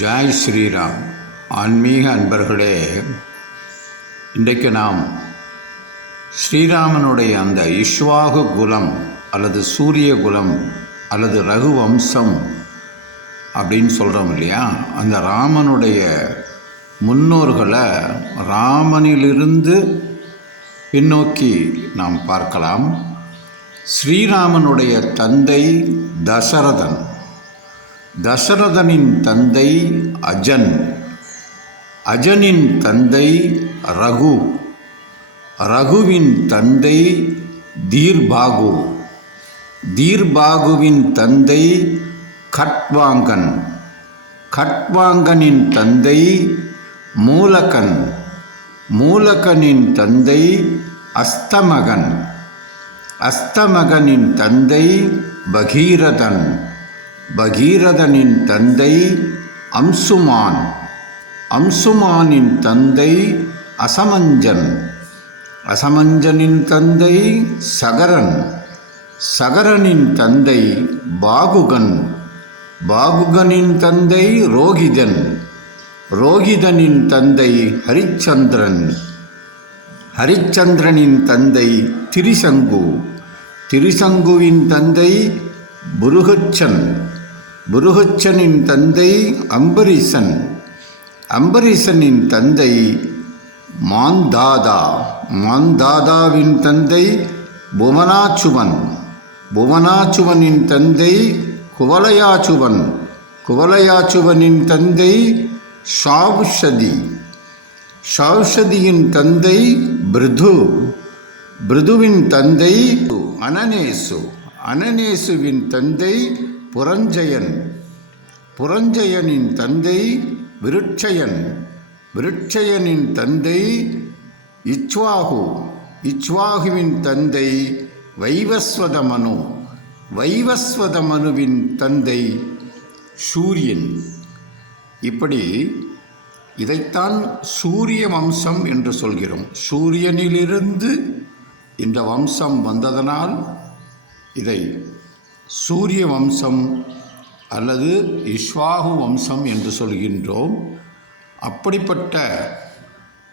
Joy Sriram. ஆன்மீக அன்பர்களே இன்றைக்கு நாம் ஸ்ரீராமனுடைய அந்த இஷ்வாகு குலம் அல்லது சூரிய குலம் அல்லது ரகு வம்சம் அப்படின்னு சொல்கிறோம் இல்லையா? அந்த ராமனுடைய முன்னோர்களை ராமனிலிருந்து பின்னோக்கி நாம் பார்க்கலாம். ஸ்ரீராமனுடைய தந்தை தசரதன். தசரதனின் தந்தை அஜன். அஜனின் தந்தை ரகு. ரகுவின் தந்தை தீர்பாகு. தீர்பாகுவின் தந்தை கட்வாங்கன். கட்வாங்கனின் தந்தை மூலகன். மூலகனின் தந்தை அஸ்தமகன். அஸ்தமகனின் தந்தை பகீரதன். பகீரதனின் தந்தை அம்சுமான். அம்சுமானின் தந்தை அசமஞ்சன். அசமஞ்சனின் தந்தை சகரன். சகரனின் தந்தை பாகுகன். பாகுகனின் தந்தை ரோகிதன். ரோகிதனின் தந்தை ஹரிச்சந்திரன். ஹரிச்சந்திரனின் தந்தை திரிசங்கு. திரிசங்குவின் தந்தை புருகச்சன் புருகச்சனின் தந்தை அம்பரீசன். அம்பரீசனின் தந்தை மாந்தாதா. மாந்தாதாவின் தந்தை புவனாச்சுவன். புவனாச்சுவனின் தந்தை குவலயாச்சுவன் குவலயாச்சுவனின் தந்தை ஷாவுஷதி. ஷாவுஷதியின் தந்தை பிருது. பிருதுவின் தந்தை அனநேசு அனநேசுவின் தந்தை புரஞ்சயன் புரஞ்சயனின் தந்தை விருட்சயன். விருட்சயனின் தந்தை இச்வாகு. இச்வாகுவின் தந்தை வைவஸ்வத மனு வைவஸ்வத மனுவின் தந்தை சூரியன். இப்படி இதைத்தான் சூரிய வம்சம் என்று சொல்கிறோம். சூரியனிலிருந்து இந்த வம்சம் வந்ததனால் இதை சூரிய வம்சம் அல்லது இஸ்வாகு வம்சம் என்று சொல்கின்றோம். அப்படிப்பட்ட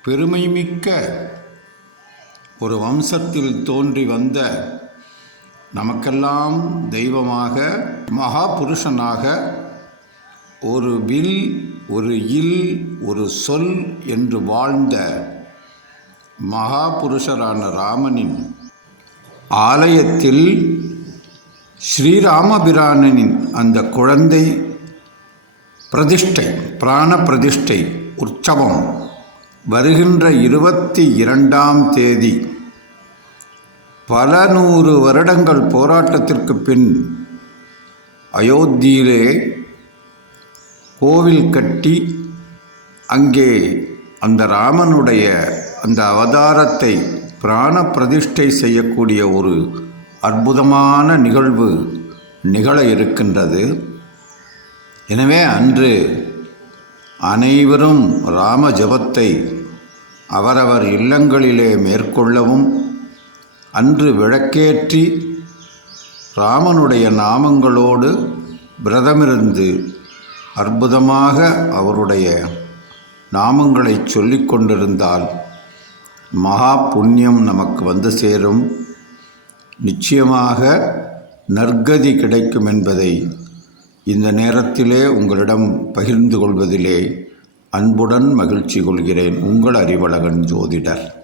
பெருமைமிக்க ஒரு வம்சத்தில் தோன்றி வந்த நமக்கெல்லாம் தெய்வமாக மகா புருஷனாக ஒரு வில் ஒரு இல் ஒரு சொல் என்று வாழ்ந்த மகா புருஷரான ராமனின் ஆலயத்தில் ஸ்ரீராமபிரானனின் அந்த குழந்தை பிரதிஷ்டை பிராண பிரதிஷ்டை உற்சவம் வருகின்ற இருபத்தி இரண்டாம் தேதி பல நூறு வருடங்கள் போராட்டத்திற்கு பின் அயோத்தியிலே கோவில் கட்டி அங்கே அந்த ராமனுடைய அந்த அவதாரத்தை பிராண பிரதிஷ்டை செய்யக்கூடிய ஒரு அற்புதமான நிகழ்வு நிகழ இருக்கின்றது. எனவே அன்று அனைவரும் ராம ஜபத்தை அவரவர் இல்லங்களிலே மேற்கொள்ளவும் அன்று விளக்கேற்றி ராமனுடைய நாமங்களோடு விரதமிருந்து அற்புதமாக அவருடைய நாமங்களை சொல்லிக் கொண்டிருந்தால் மகா புண்ணியம் நமக்கு வந்து சேரும். நிச்சயமாக நற்கதி கிடைக்கும் என்பதை இந்த நேரத்திலே உங்களிடம் பகிர்ந்து கொள்வதிலே அன்புடன் மகிழ்ச்சி கொள்கிறேன் உங்கள் அறிவழகன் ஜோதிடர்.